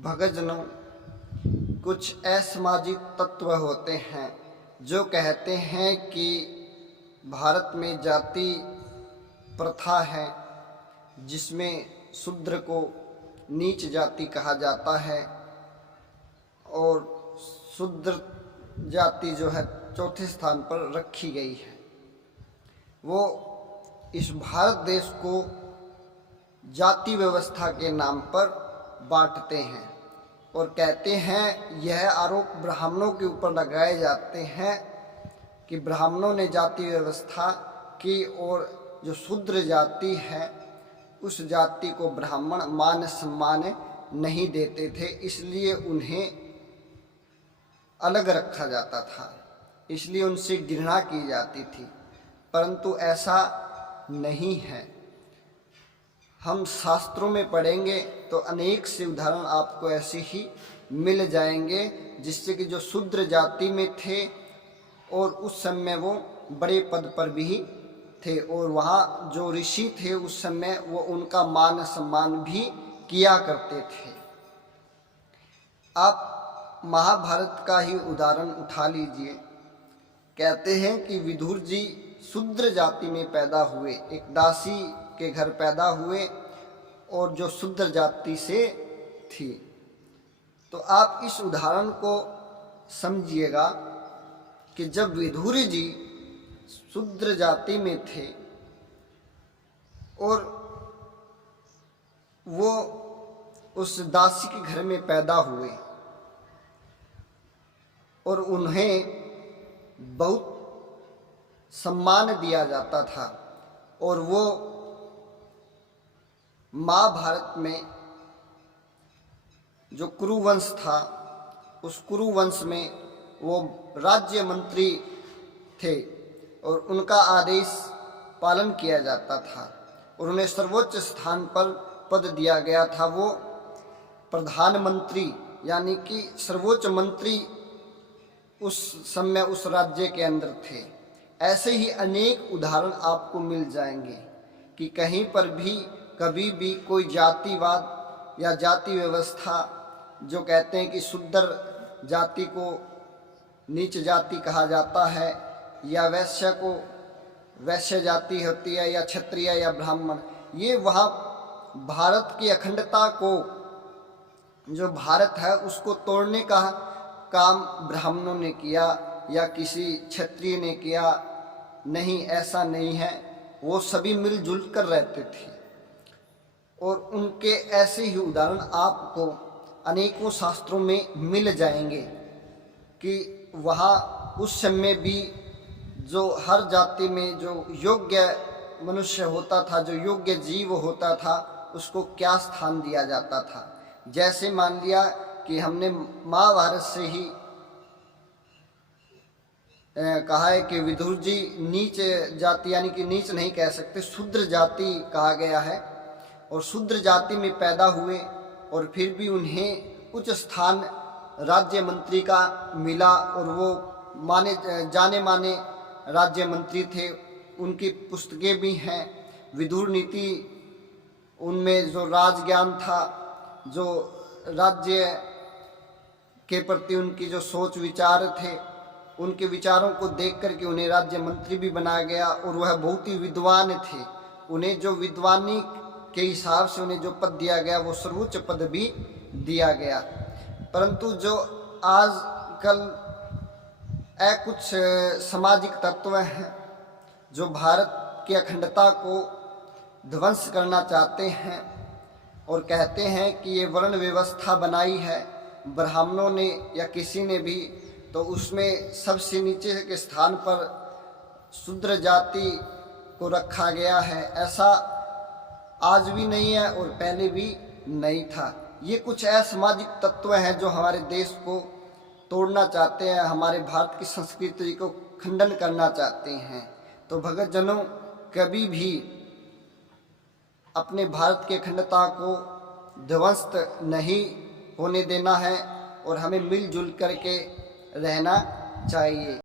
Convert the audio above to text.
भगतजनों, कुछ असामाजिक तत्व होते हैं जो कहते हैं कि भारत में जाति प्रथा है, जिसमें शूद्र को नीच जाति कहा जाता है और शूद्र जाति जो है चौथे स्थान पर रखी गई है। वो इस भारत देश को जाति व्यवस्था के नाम पर बांटते हैं और कहते हैं, यह आरोप ब्राह्मणों के ऊपर लगाए जाते हैं कि ब्राह्मणों ने जाति व्यवस्था की और जो शूद्र जाति है उस जाति को ब्राह्मण मान सम्मान नहीं देते थे, इसलिए उन्हें अलग रखा जाता था, इसलिए उनसे घृणा की जाती थी। परंतु ऐसा नहीं है। हम शास्त्रों में पढ़ेंगे तो अनेक से उदाहरण आपको ऐसे ही मिल जाएंगे, जिससे कि जो शूद्र जाति में थे और उस समय वो बड़े पद पर भी थे और वहाँ जो ऋषि थे उस समय वो उनका मान सम्मान भी किया करते थे। आप महाभारत का ही उदाहरण उठा लीजिए। कहते हैं कि विदुर जी शूद्र जाति में पैदा हुए, एक दासी के घर पैदा हुए और जो शूद्र जाति से थी। तो आप इस उदाहरण को समझिएगा कि जब विदुर जी शूद्र जाति में थे और वो उस दासी के घर में पैदा हुए और उन्हें बहुत सम्मान दिया जाता था और वो महाभारत में जो कुरुवंश था उस कुरुवंश में वो राज्य मंत्री थे और उनका आदेश पालन किया जाता था और उन्हें सर्वोच्च स्थान पर पद दिया गया था। वो प्रधानमंत्री यानी कि सर्वोच्च मंत्री उस समय उस राज्य के अंदर थे। ऐसे ही अनेक उदाहरण आपको मिल जाएंगे कि कहीं पर भी कभी भी कोई जातिवाद या जाति व्यवस्था जो कहते हैं कि शूद्र जाति को नीच जाति कहा जाता है या वैश्य को वैश्य जाति होती है या क्षत्रिय या ब्राह्मण, ये वहाँ भारत की अखंडता को जो भारत है उसको तोड़ने का काम ब्राह्मणों ने किया या किसी क्षत्रिय ने किया। नहीं, ऐसा नहीं है। वो सभी मिलजुल कर रहते थे और उनके ऐसे ही उदाहरण आपको अनेकों शास्त्रों में मिल जाएंगे कि वहाँ उस समय भी जो हर जाति में जो योग्य मनुष्य होता था, जो योग्य जीव होता था, उसको क्या स्थान दिया जाता था। जैसे मान लिया कि हमने महाभारत से ही कहा है कि विदुर जी नीच जाति यानी कि नीच नहीं कह सकते, शूद्र जाति कहा गया है और शूद्र जाति में पैदा हुए और फिर भी उन्हें उच्च स्थान राज्य मंत्री का मिला और वो माने जाने माने राज्य मंत्री थे। उनकी पुस्तकें भी हैं, विदुर नीति, उनमें जो राजज्ञान था, जो राज्य के प्रति उनकी जो सोच विचार थे, उनके विचारों को देख करके उन्हें राज्य मंत्री भी बनाया गया और वह बहुत ही विद्वान थे। उन्हें जो विद्वानी के हिसाब से उन्हें जो पद दिया गया वो सर्वोच्च पद भी दिया गया। परंतु जो आजकल कुछ सामाजिक तत्व हैं जो भारत की अखंडता को ध्वंस करना चाहते हैं और कहते हैं कि ये वर्ण व्यवस्था बनाई है ब्राह्मणों ने या किसी ने भी, तो उसमें सबसे नीचे के स्थान पर शूद्र जाति को रखा गया है। ऐसा आज भी नहीं है और पहले भी नहीं था। ये कुछ असामाजिक तत्व हैं जो हमारे देश को तोड़ना चाहते हैं, हमारे भारत की संस्कृति को खंडन करना चाहते हैं। तो भगतजनों, कभी भी अपने भारत की अखंडता को ध्वस्त नहीं होने देना है और हमें मिलजुल करके रहना चाहिए।